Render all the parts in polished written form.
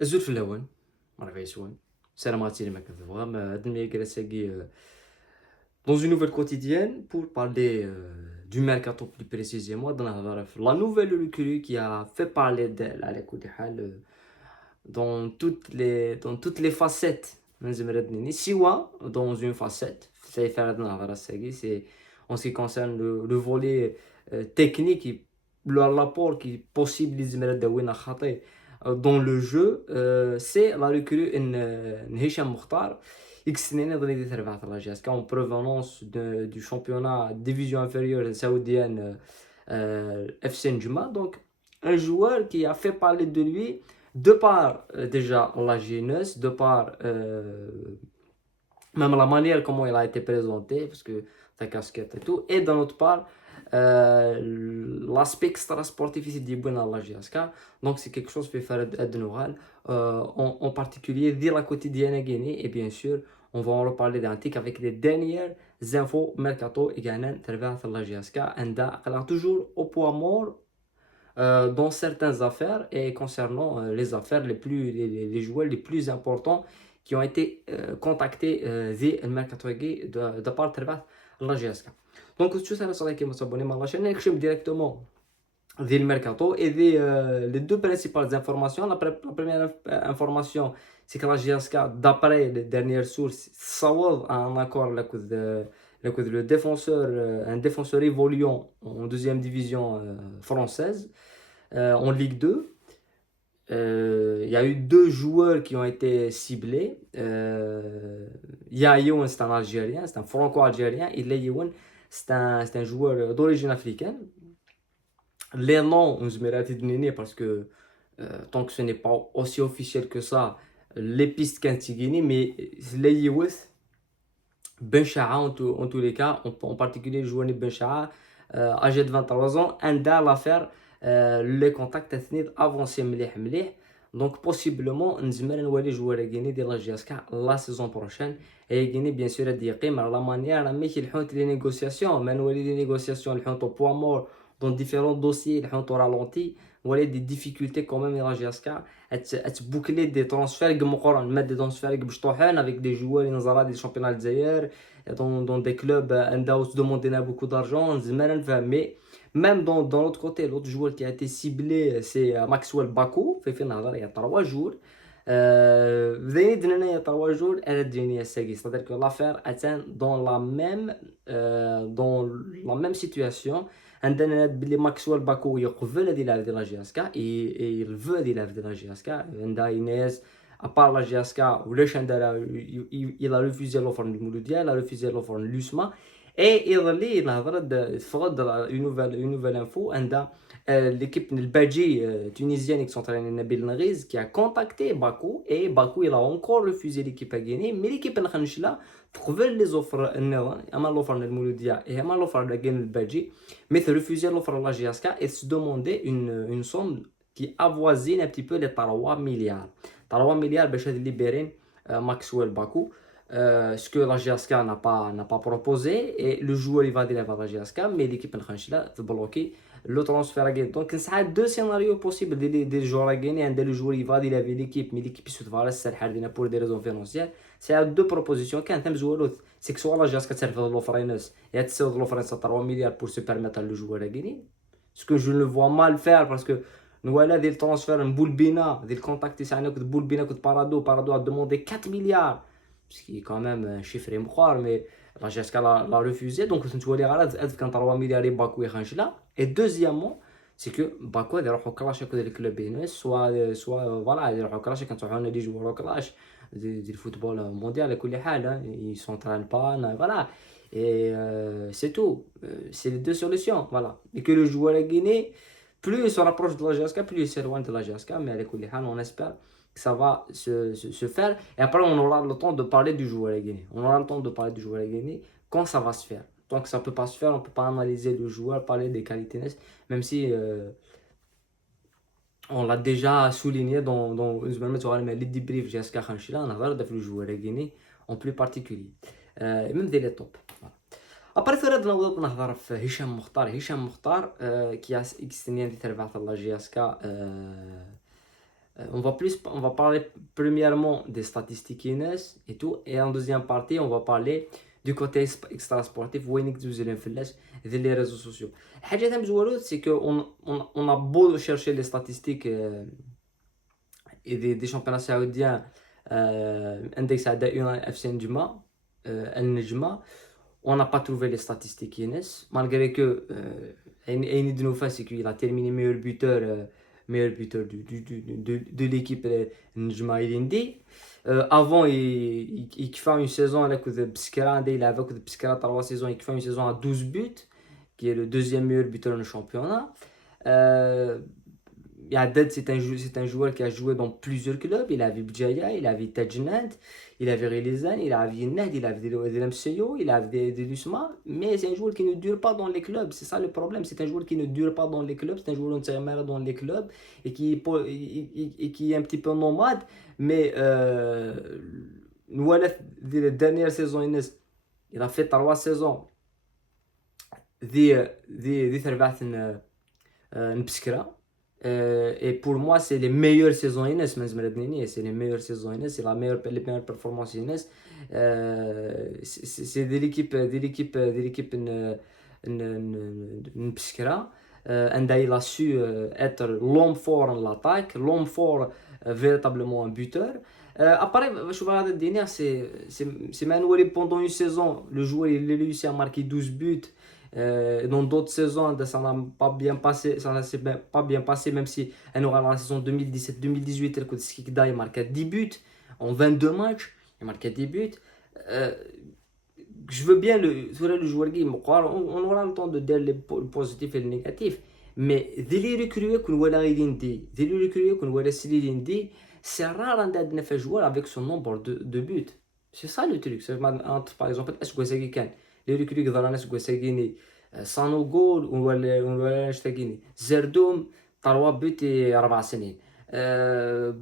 الزول في الهوان مرحبا يسوان السلام عليكم ما كنت vraiment admirer Gressegui dans une nouvelle quotidienne pour parler du mercato plus précisément dans la nouvelle recrue qui a fait parler d'elle à l'écoute dans toutes les facettes من زمرات نيني سوا dans une facette c'est faire نهضر الساقي c'est en ce qui concerne le volet technique l'apport qui est possible les زمرات داوينا خاطئ dans le jeu c'est la recrue Hicham Mokhtar X سنين ظني دي تربع la GSK en provenance du championnat division inférieure saoudienne FC Njuma donc un joueur qui a fait parler de lui de par déjà la jeunesse, de par même la manière comment il a été présenté, parce que sa casquette et tout, et d'un autre part, l'aspect extra-sportif ici du bon à la GSK, donc c'est quelque chose qui fait faire de Noral, en particulier dès la quotidienne à Guinée, et bien sûr, on va en reparler d'antique avec les dernières infos mercato et Ghana, travers la GSK, et toujours au poids mort dans certaines affaires et concernant les affaires les joueurs les plus importants qui ont été contactés via le mercato de part de la GSK. Donc, tout ça, c'est qui m'abonner à la chaîne et que je directement via le mercato et les deux principales informations. La première information, c'est que la GSK, d'après les dernières sources, s'award un accord avec le défenseur, un défenseur évoluant en deuxième division française en Ligue 2. Il y a eu deux joueurs qui ont été ciblés. Yayoun, c'est un Algérien, c'est un franco-algérien. Et Leyoun, c'est un joueur d'origine africaine. Les noms, on se met à donner parce que tant que ce n'est pas aussi officiel que ça, les pistes Kantigini, mais Leyoun, Ben Shaha en tous les cas, en particulier le joueur Ben Shaha, âgé de 23 ans, Anda l'affaire les contacts ethniques avancés مليح مليح donc possiblement نزمر نولي joueur غيني ديال لا جي اس كا la saison prochaine et غيني bien sûr هاد يقيم على لا مانيير ماشي الحوت لي نيغوسياسيون ما نولي لي نيغوسياسيون الحوت بوا مور dans différents dossiers الحوت ralenti نولي دي difficultés quand même لا جي اس كا اتبوكلي دي ترانسفير مقرن ما دي ترانسفير بشطوحان avec des joueurs نزرا دي championnat الجزائر dans des clubs عندها demandé beaucoup d'argent نزمر نفهم mais même dans l'autre côté, l'autre joueur qui a été ciblé, c'est Maxwell Bakou. Il y a 3 jours. Il y a 3 jours, c'est-à-dire que l'affaire atteint dans la même situation. Maxwell Bakou il veut de la GSK et il veut de la GSK. À part la GSK, il a refusé l'offre du Mouloudia, il a refusé l'offre de l'USMA. Et il a une nouvelle info. L'équipe Belgique tunisienne qui s'entraîne Nabil Nariz qui a contacté Bakou et Bakou il a encore refusé l'équipe à Guinée mais l'équipe Al-Khanchla trouve les offres l'offre de Mouloudia et l'offre de Guinée Belgique mais refusé l'offre de la GSK et se demandait une somme qui avoisine un petit peu les 3 milliards 3 milliards باش libérer Maxwell Bakou ce que la GSK n'a pas proposé et le joueur il va dire à la GSK mais l'équipe Al-Khanchla va bloquer le transfert à Guinée. Donc il y a deux scénarios possibles des joueurs à Guinée. Un le joueur il va dire avec l'équipe mais l'équipe se va rester pour des raisons financières. C'est deux propositions quand un joueur c'est que soit la GSK serve l'offre et elle serve l'offre à 3 milliards pour se permettre à le joueur à Guinée. Ce que je le vois mal faire parce que nous avons des transferts en Boulbina, des contacts ici avec Boulbina que Parado a demandé 4 milliards. Ce qui est quand même un chiffre improbable, mais la GSK l'a refusé. Donc, tu vois, les gars, quand 3 milliards Bakou et Khanchla. Et deuxièmement, c'est que Bakou, il y a un clash avec les clubs béninois, soit voilà, il y a un clash quand on a des joueurs au clash du football mondial, ils ne s'entraînent pas, voilà. Et c'est tout. C'est les deux solutions, voilà. Et que le joueur à Guinée, plus il se rapproche de la GSK, plus il s'éloigne de la GSK, mais avec on espère que ça va se faire. Et après, on aura le temps de parler du joueur à Guinée. On aura le temps de parler du joueur à Guinée quand ça va se faire. Tant que ça ne peut pas se faire, on ne peut pas analyser le joueur, parler des qualités, même si on l'a déjà souligné dans les débriefs GSK Khanchila, on a le joueur à Guinée en plus particulier. Et même dès les top. Voilà. Après, il y a Hicham Mokhtar qui a extenu la GSK On va parler premièrement des statistiques Inès et tout, et en deuxième partie, on va parler du côté extra-sportif, où les réseaux sociaux. C'est qu'on a beau chercher les statistiques et des championnats saoudiens, index à FC Njma, Al-Nejma, on n'a pas trouvé les statistiques Inès, malgré que Aini Dnoufa, c'est qu'il a terminé meilleur buteur de l'équipe Njma Ilindi. Avant, il fait une saison avec Bskara, il a avec Bskara 3 saisons, il fait une saison à 12 buts, qui est le deuxième meilleur buteur du championnat. Haddad, c'est un joueur qui a joué dans plusieurs clubs. Il a vu Bjaya, il a vu Tajnad, il a vu Relizan, il a vu Nad, il a vu Lamseyo, il a vu Lusma. Mais c'est un joueur qui ne dure pas dans les clubs. C'est ça le problème. C'est un joueur qui ne dure pas dans les clubs. C'est un joueur qui ne dans les clubs et qui est un petit peu nomade. Mais voilà, la dernière saison, il a fait 3 saisons. ذي تربعت نبسكرة. Et pour moi, c'est les meilleures saisons Inès, c'est les meilleures saisons Inès, c'est les meilleures performances Inès. C'est de l'équipe Npskra. Il a su être l'homme fort en l'attaque, l'homme fort véritablement un buteur. Après, je vais dire, c'est Manouari pendant une saison, le joueur il a réussi à marquer 12 buts. Dans d'autres saisons, ça n'a pas bien passé, même si elle aura la saison 2017-2018, il marqué 10 buts en 22 matchs, il marqué 10 buts. Je veux bien le joueur qui on aura le temps de dire le positif et le négatif, mais dès les recrues qu'on voit c'est rare d'un joueur avec son nombre de buts. C'est ça le truc. Par exemple, est-ce que c'est quelqu'un les recrues que الناس كويسين صانو جول ولا شتاقيني زردوم 3 بيت 4 سنين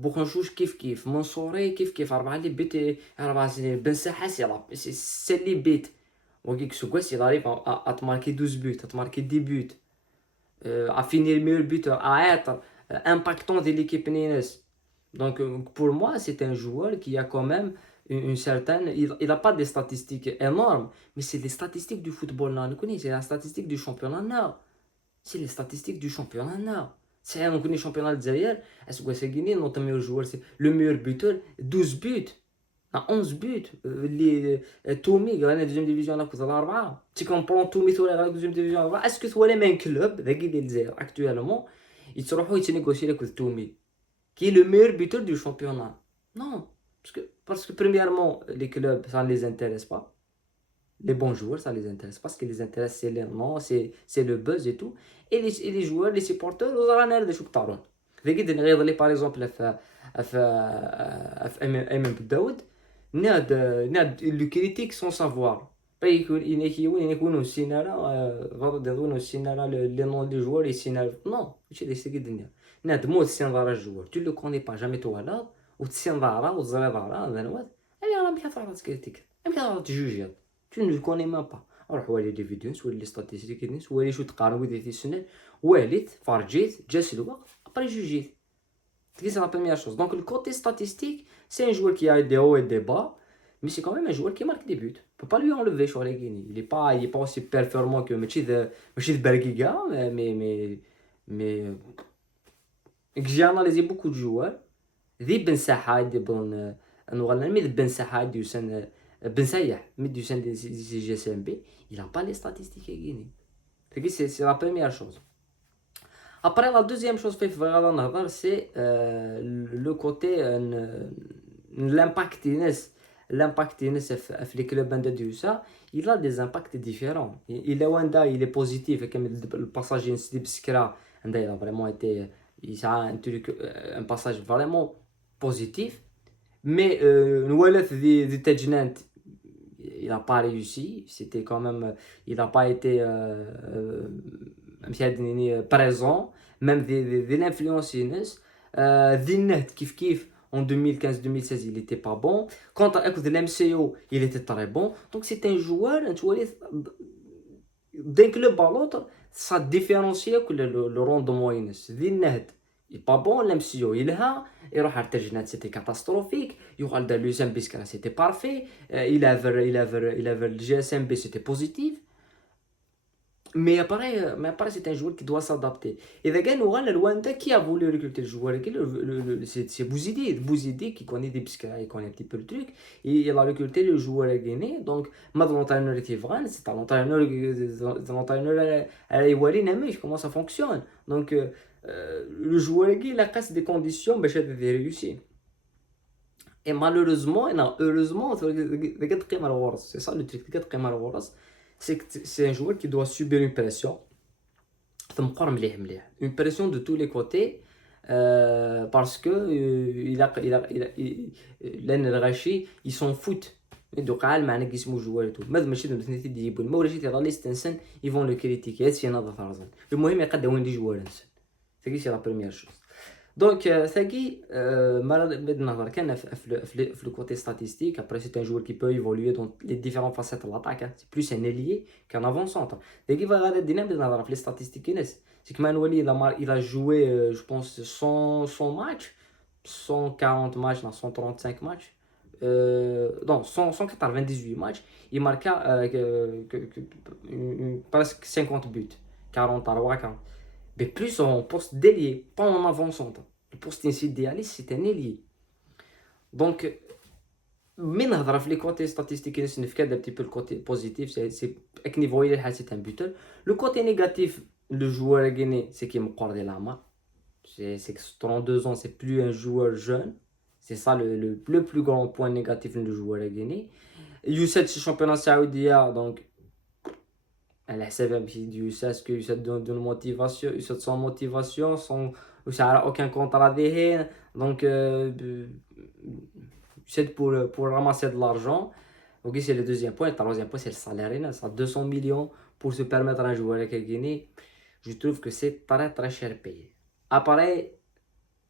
بوخنشوش كيف منصوري كيف 4 لي بيت 4 سنين بن ساحاس سي لي بيت وكيك سوكواس il arrive à te marquer 12 buts, à te marquer 10 buts, à finir le meilleur buteur, à être impactant de l'équipe Nines. Donc pour moi, c'est un joueur qui a quand même une certaine... Il n'a pas des statistiques énormes, mais c'est les statistiques du football là. C'est la statistique du championnat là. C'est les statistiques du championnat là. C'est un championnat derrière. Est-ce que c'est Guinée, notre meilleur joueur, c'est le meilleur buteur, 12 buts. 11 buts. Toumi, il a la deuxième division là, si on prend Toumi, il a la deuxième division là. Est-ce que tu vois les mêmes clubs, actuellement, ils se négocient avec Toumi, qui est le meilleur buteur du championnat? Non. Parce que premièrement, les clubs, ça ne les intéresse pas. Les bons joueurs, ça ne les intéresse pas. Ce qui les intéresse, c'est les noms, c'est le buzz et tout. Et les joueurs, les supporters, ils ont rien de chouctaron. Par exemple, Ayman Daoud, le critique sans savoir. Les noms des joueurs, non, tu ne le connais pas, jamais toi là. وتسين وتزري راه كتعرف كريتيك كتعرف تجوجي tu ne le connais même pas. روح ولي دي فيديو نسولي لي ستاتيستيك نس ولي شو تقارن وديتي السنة واليت فرجيت جاس الوقت après جوجيت. C'est la première chose. Donc le côté statistique, c'est un joueur qui a des hauts et des bas, mais c'est quand même un joueur qui marque des buts. On peut pas lui enlever sur les Guinées. Il est pas aussi performant que ماشي de Bergiga, mais j'ai analysé beaucoup de joueurs. ذي بن ساحة بن نغلنا مي بن ساحة ديوسن بن سايح مي ديوسن دي جي سي ام بي il a pas les statistiques à Guinée. C'est la première chose. Après la deuxième chose في غادا نهضر c'est le côté l'impact الناس في les clubs عند ديوسا il a des impacts différents. Il est positif comme le passage de Bskra il a vraiment été il a un passage vraiment positif, mais de Tajnant, il n'a pas réussi. C'était quand même, il n'a pas été présent, même de l'influence Dinnet kif en 2015-2016 il n'était pas bon. Quant à de l'MCO, il était très bon. Donc c'est un joueur, d'un club à l'autre, ça différencie le rendement Dinnet. pas bon l'MCO يلها يروح على الترجينات سيتي كاتاستروفيك يقال دار لو سام بي سكرا سيتي بارفي il avait le GSMB c'était positif mais après c'est un joueur qui doit s'adapter إذا كان وغانا لواندا qui a voulu recruter le joueur c'est Bouzidi qui connaît des biscra il connaît un petit peu le truc et il a recruté le joueur guinéen donc ما l'entraîneur était vrai c'est un entraîneur à يوري نمش comment ça fonctionne donc le joueur il a cassé des conditions باش هذا réussir et malheureusement non heureusement c'est ça le truc c'est que c'est un joueur qui doit subir une pression une pression de tous les côtés parce que ils s'en foutent دوك عال معنا كيسمو جوار تو ماشي دوك نتي ديبون ما ولاش يرى لي ستنسن يفون لو كريتيكي هادشي انا ضرزان المهم يقداو ندي جوار نسن سي لا بروميير شوز دونك ثاقي بدنا نهضر كان في لو كوتي ستاتيستيك ابري سي ان جوار كي بو ايفولوي دون لي ديفيرون فاسيت لاطاك سي بلوس ان اليي كان افون سونتر ثاقي غادا دينا بدنا نهضر في لي ستاتيستيك ناس سي كمان ولي il a joué je pense 100 matchs 140 matchs 135 matchs non 198 matchs il marqua presque 50 buts 43 40 mais plus en poste d'ailier, pas en avant-centre. Le poste idéaliste, c'est un ailier. Donc, mais les côtés statistiques significatifs d'un petit peu le côté positif, c'est à niveau il c'est un buteur. Le côté négatif, le joueur guinéen, c'est qu'il me croit de la main. C'est que 32 ans, c'est plus un joueur jeune. C'est ça le plus grand point négatif du joueur guinéen. Youssef, c'est championnat saoudien, donc على حساب ماشي ديال يوساس كو يوساس دون موتيفاسيون يوساس سون موتيفاسيون سون وسعر اوكان كونطرا ذهين دونك يوساس pour ramasser de l'argent. Ok, c'est le deuxième point. Le troisième point, c'est le salaire. Ça 200 millions pour se permettre à un joueur avec Guinée. Je trouve que c'est très très cher payé. Après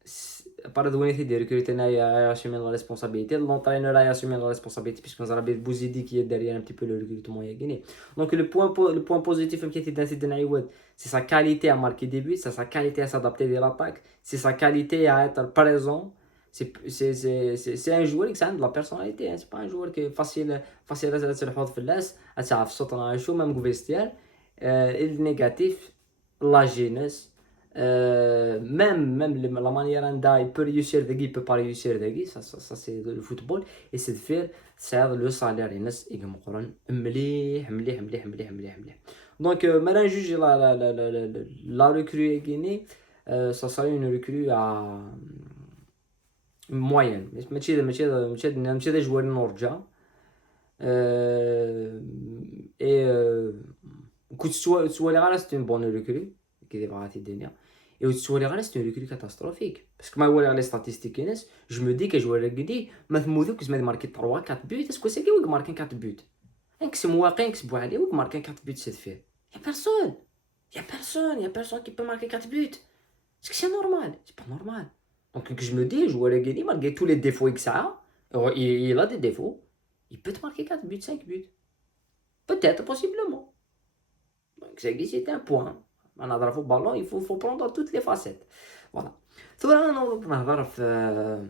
de recruter à assumer la responsabilité, l'entraîneur a assumé la responsabilité puisqu'on a Bouzidi qui est derrière un petit peu le recrutement guinéen. Donc le point positif c'est sa qualité à marquer des buts, c'est sa qualité à s'adapter à l'attaque, c'est sa qualité à être présent. C'est un joueur qui a de la personnalité, hein. C'est pas un joueur qui est facile à se faire في اللاس تعرف الصوت راه شو même vestiaire. Et le négatif, la jeunesse. Même la manière dont il peut réussir il peut pas réussir ça c'est le football et c'est de faire le salaire الناس يقمقرن مليح donc maintenant juge la recrue Guinée ça serait une recrue à moyenne ماشي des joueurs نورجا et كنت سوالي c'est une bonne recrue qui va rater الدنيا. Et au-dessus c'est une recrue catastrophique. Parce que moi, les statistiques, je me dis que je vais regarder, mais je vais marquer 3-4 buts. Est-ce que c'est qui va marquer 4 buts? C'est moi qui vais marquer 4 buts cette fois. Il n'y a personne qui peut marquer 4 buts. Est-ce que c'est normal? C'est pas normal. Donc je me dis, je vais regarder, malgré tous les défauts que ça a, il a des défauts, il peut te marquer 4 buts, 5 buts. Peut-être, possiblement. Donc c'est un point. نهضر في البالون il faut prendre toutes les facettes. Voilà. ثورا نهضر في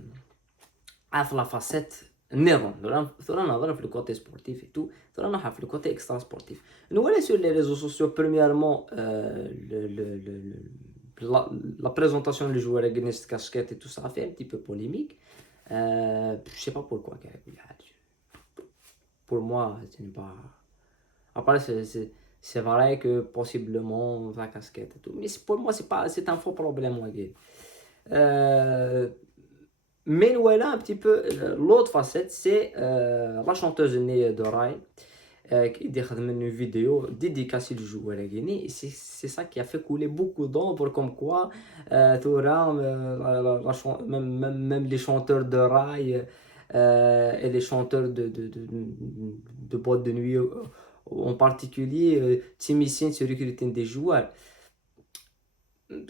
لا فاسيت النظام ثورا نهضر في الكوتي سبورتيف et tout ثورا نهضر في الكوتي اكسترا سبورتيف. نولي sur les réseaux sociaux premièrement la présentation du joueur avec une casquette et tout ça a fait un petit peu polémique. Je sais pas pourquoi. Pour moi ce n'est pas après c'est vrai que possiblement la casquette et tout, mais pour moi c'est un faux problème. Mais voilà un petit peu l'autre facette, c'est la chanteuse née de Rai qui a une vidéo dédicacée du joueur guinéen et c'est ça qui a fait couler beaucoup d'ombre comme quoi même les chanteurs de Rai et les chanteurs de boîte de nuit en particulier Timicien sur recruter des joueurs.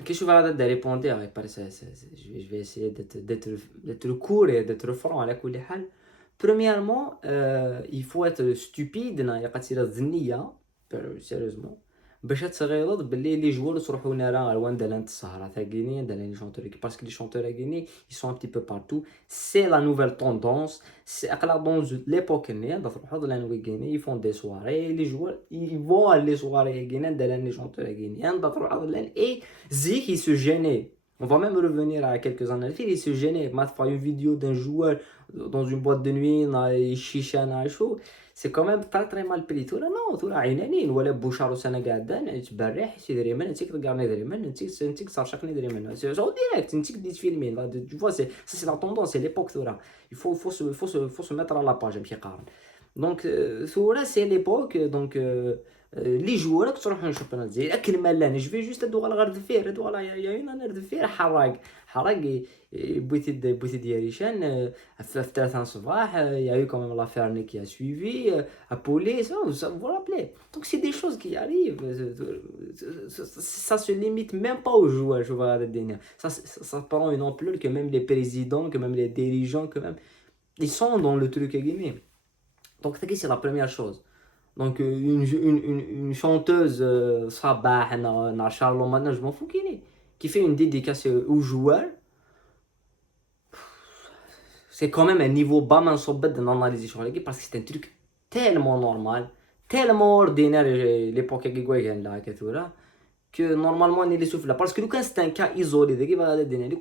Qu'est-ce que je vais répondre? Je vais essayer d'être court et d'être franc à la coulihan. Premièrement, il faut être stupide, sérieusement. باش تغيض باللي لي جوار تروحوا نارا روان دالانت السهرة تاع غيني دالان لي شونتور باسكو لي شونتور غيني ils sont un petit peu partout c'est la nouvelle tendance c'est اقلا dans l'époque اللي تروحوا دالان غيني ils font des soirées les joueurs ils vont à les soirées غيني دالان لي شونتور غيني تروحوا دالان et zik ils se gênaient. On va même revenir à quelques années. Il se gênait. Il fait une vidéo d'un joueur dans une boîte de nuit, chicha, c'est quand même très très mal pris. Tu non, tu عينانين ولا بوشارو سنة قاعدة تبرح يدري من انتيك تقارني يدري من انتيك صار شكل يدري من c'est direct انتيك ديت فيلمين tu vois c'est la tendance c'est l'époque ثورة il faut se mettre à la page ماشي قارن donc ثورة c'est l'époque donc لي جوارك تروحوا نشوفوا زين اكل مالان جو في جوست هادو غير دفير هادو يا انا دفير حراق بويتي ديالي شان في 3 الصباح يا يو كوميم لافير كي ا سويفي ا بوليس vous rappelez donc c'est des choses qui arrivent ça se limite même pas aux joueurs je vois الدنيا ça prend une ampleur que même les présidents que même les dirigeants que même ils sont dans le truc guillemets donc c'est la première chose. Donc une chanteuse Sabah na Charlemagne je m'en fous qui fait une dédicace aux joueurs, c'est quand même un niveau bas d'analyser sur l'équipe parce que c'est un truc tellement normal, tellement ordinaire l'époque que normalement il est souffle là parce que quand c'est un cas isolé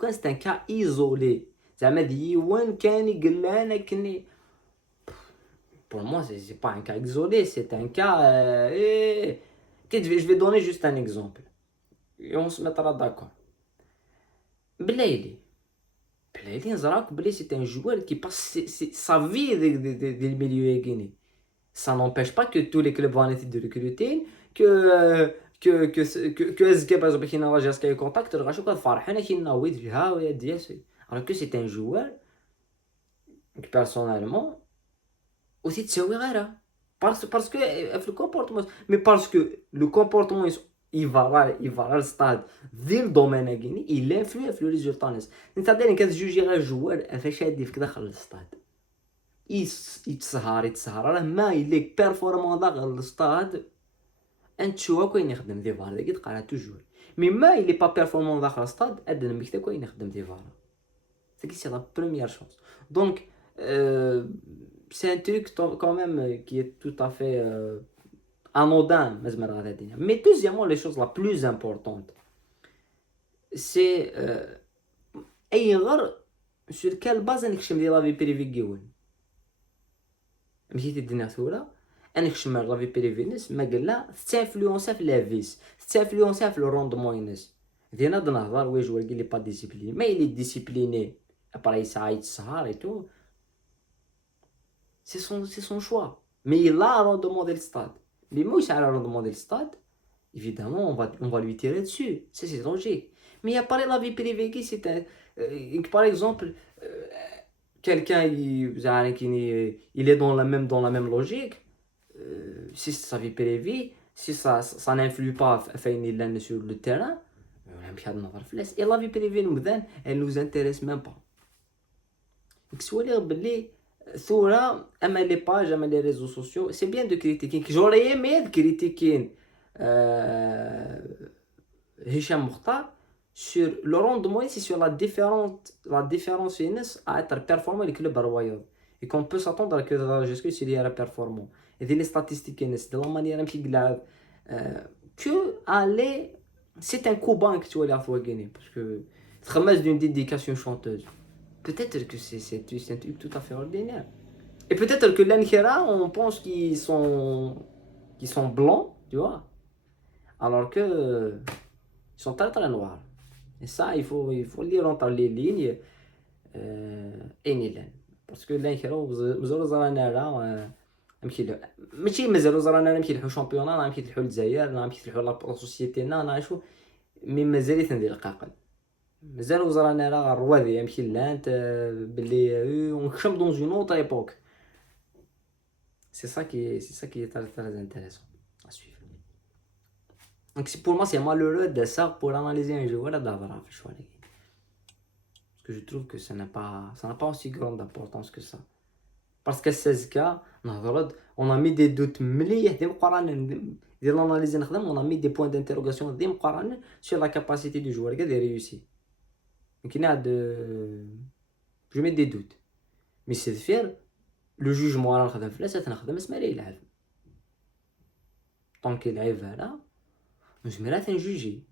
quand c'est un cas isolé زعما دي وين كان يقول لنا كني. Pour moi, c'est pas un cas isolé, c'est un cas... Je vais donner juste un exemple. Et on se mettra d'accord. Blaili, c'est un joueur qui passe sa vie dans le milieu guinéen. Ça n'empêche pas que tous les clubs vont essayer de recruter, que SG, par exemple, qui n'a pas eu contact, alors que c'est un joueur qui, personnellement, aussi تساوي غيرها parce que le comportement mais parce que le comportement il va le stade ذي الدومين كاين il influe في le résultat ناس انت داير كتجوجي غير جوار فاش هادي فيك داخل الستاد يتسهر راه ما يليك بيرفورمون داخل الستاد انت شو كاين يخدم دي فار داك تقرا توجور مي ما il est pas performant داخل الستاد ادنا ميك كاين يخدم دي فار c'est la première chose donc c'est un truc quand même qui est tout à fait anodin. Mais deuxièmement, les choses la plus importante, c'est sur quelle base نكشم ديال لا في بريفي كيون مشيتي الدنيا ثورة نكشم لا في بريفي ناس ما قال لا تانفلونسا في لافيس تانفلونسا في الروندمون الناس دينا نهضر وي جوار كي لي با ديسيبليني ما يلي ديسيبليني ابرا يسعى يتسهر اي تو c'est son choix. Mais il a un rendement le stade. Mais moi, il a un rendement le stade. Évidemment, on va lui tirer dessus. Ça, c'est logique. Mais il y a pas la vie privée qui c'est par exemple, quelqu'un il est dans la même logique. Si sa vie privée, si ça n'influe pas sur le terrain, et la vie privée, elle nous intéresse même pas. Donc, soit les ثورة اما لي باج اما لي ريزو سوسيو سي بيان دو كريتيكين j'aurais aimé كريتيكين هشام مختار sur le rendement c'est sur la différence à être performant les clubs royaux et qu'on peut s'attendre à que jusque s'il y a performant et les statistiques de la manière un petit que aller c'est un coup banque tu vois la fois gagné parce que تخمس d'une dédication chanteuse. Peut-être que c'est un truc tout à fait ordinaire. Et peut-être que l'Ankara, on pense qu'ils sont blancs, tu vois. Alors que ils sont très très noirs. Et ça, il faut lire entre les lignes. Parce que l'Ankara, vous allez ماشي مازالو زرانا نمشي نحو شامبيونا نمشي نحو الجزائر نمشي نحو لا سوسيتي نشوف مي مازال ندير القاقل مازال وزرانا راه الروادي يمشي لانت باللي ونكشم dans une autre époque. C'est ça qui est très, très intéressant à suivre. Donc pour moi c'est malheureux de ça pour analyser un joueur d'avoir fait choix. Parce que je trouve que ça n'a pas aussi grande importance que ça. باسكو السازكا نهضرد اون مي دي دوت مليح دي مقارنه ديال لاناليزي نخدم اون مي دي بوين دانتيروغاسيون دي مقارنه سور لا كاباسيتي دو جوار كاع دي ريوسي يمكن هاد جو مي دي دوت مي سي فير لو جوجمون راه نخدم فلاس تنخدم اسمع ليه يلعب طونك يلعب هذا مزمرا تنجوجي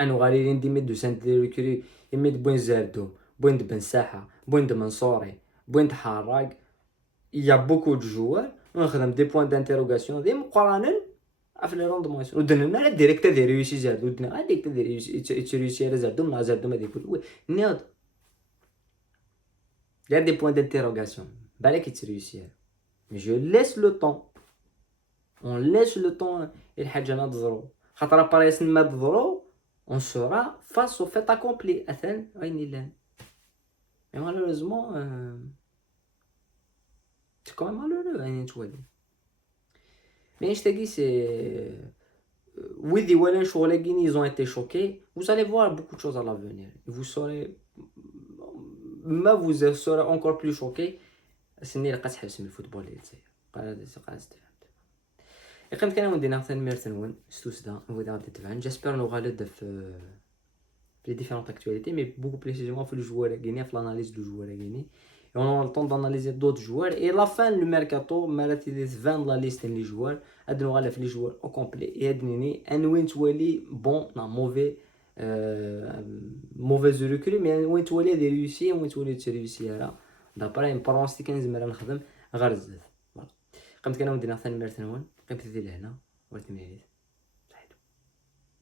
انو غادي ندير دو سانت دي ريكوري يمد بوين زاردو بوين د بن ساحه بوين د منصوري بوين د حراق يا بوكو دو جوار ونخدم دي بوين دانتيروغاسيون دي مقارنه في لي روندمون ودنا لا ديريكت دير ريوسي زاد ودنا ديريكت دير ريوسي على زاد ما زاد ما ديكول نياض il y a des points d'interrogation بالك يتريوسي مي جو ليس لو طون on laisse le temps الحاجه نضرو خاطر باريس ما تضرو on sera face au fait accompli اثن وين لان mais malheureusement c'est quand même malheureux يعني تولي mais je te dis c'est oui des walen شغل ils ont été choqués vous allez voir beaucoup de choses à l'avenir vous saurez ما vous serez encore plus choqués سني لقات حبس من الفوتبول ديال الجزائر يقيم كان ودينا ثاني ميرتنون ستوسدا ودينا تفعل جاسبر نو غالد في لي ديفيرونت اكtualités mais beaucoup plus précisément في الجوار غيني في l'analyse du joueur غيني et on a le temps d'analyser d'autres joueurs et la fin le mercato مرات يتفان لا ليست ديال لي جوار هاد نو غالف لي جوار او كومبلي هاد نيني ان وين تولي بون نا موفي موفيز ريكري مي وين تولي دي ريوسي وين تولي تريوسي راه دابا بروستي كان زعما نخدم غير بزاف قمت كان ودينا ثاني ميرتنون قمت لهنا وريت ميريت